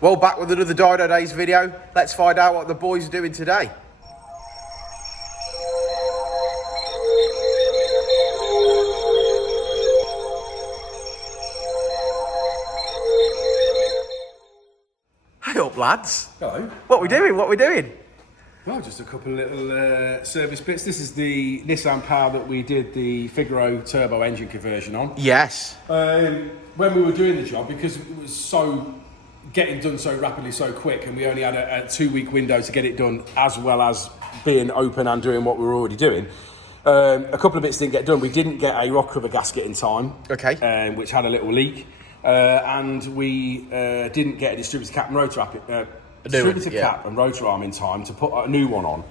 Well, back with another Dynodaze video. Let's find out what the boys are doing today. Hey up, lads. Hello. What we doing? What we doing? Well, just a couple of little service bits. This is the Nissan Power that we did the Figaro turbo engine conversion on. Yes. When we were doing the job, because it was getting done so rapidly, so quick, and we only had a 2-week window to get it done, as well as being open and doing what we were already doing. A couple of bits didn't get done. We didn't get a rock rubber gasket in time, Okay. which had a little leak, and we didn't get a distributor cap and rotor cap and rotor arm in time to put a new one on.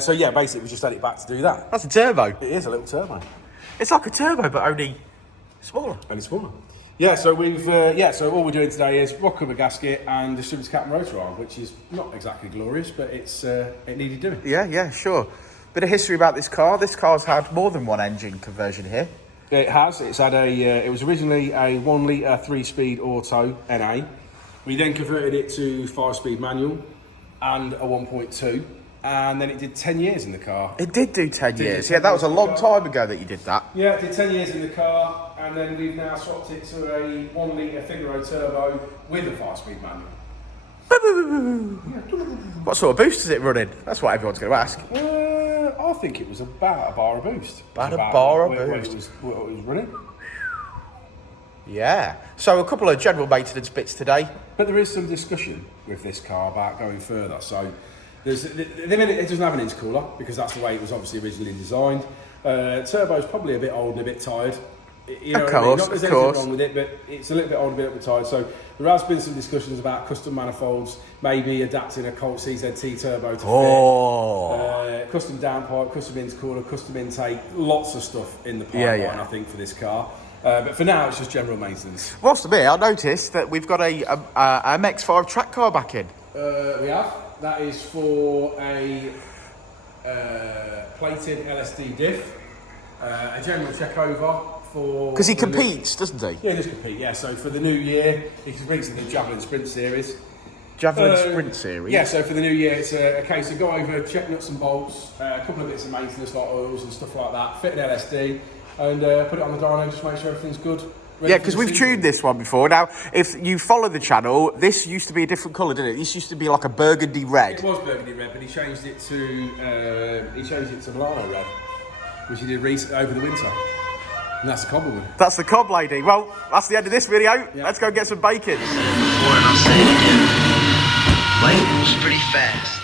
So yeah, basically we just had it back to do that. That's a turbo. It is a little turbo. It's like a turbo, but only smaller. Only smaller. Yeah, so so all we're doing today is rock rubber gasket and distributor cap and rotor arm, which is not exactly glorious, but it needed doing. Yeah, sure. Bit of history about this car. This car's had more than one engine conversion here. It has. It's had it was originally a 1 litre 3-speed auto NA. We then converted it to 5-speed manual and a 1.2, and then it did 10 years in the car. It did do 10 years. Yeah, that was a long time ago that you did that. Yeah, it did 10 years in the car, and then we've now swapped it to a 1 litre Figaro turbo with a 5-speed manual. What sort of boost is it running? That's what everyone's going to ask. I think it was about a bar of boost. About a bar of boost. What it was running. Yeah. So a couple of general maintenance bits today. But there is some discussion with this car about going further. So there's at the minute it doesn't have an intercooler because that's the way it was obviously originally designed. Turbo's probably a bit old and a bit tired. You know of what I mean? course, Not there's anything wrong with it, but it's a little bit old and a bit tired. So there has been some discussions about custom manifolds, maybe adapting a Colt CZT turbo to fit. Custom downpipe, custom intercooler, custom intake, lots of stuff in the pipeline, I think, for this car. But for now, it's just general maintenance. Whilst I'm here, I noticed that we've got a MX-5 track car back in. We have. That is for a plated LSD diff, a general check over for... Because he competes, doesn't he? Yeah, he does compete, yeah. So for the new year, he competes in the Javelin Sprint Series. Javelin Sprint Series? Yeah, so for the new year, it's a case of go over, check nuts and bolts, a couple of bits of maintenance like oils and stuff like that, fit an LSD, and put it on the dyno just to make sure everything's good. Yeah, because we've tuned this one before. Now, if you follow the channel, this used to be a different colour, didn't it? This used to be like a burgundy red. It was burgundy red, but he changed it to Milano red, which he did over the winter. And that's the cob woman. That's the cob lady. Well, that's the end of this video. Yeah. Let's go get some bacon. And I'll say it again. Life moves pretty fast.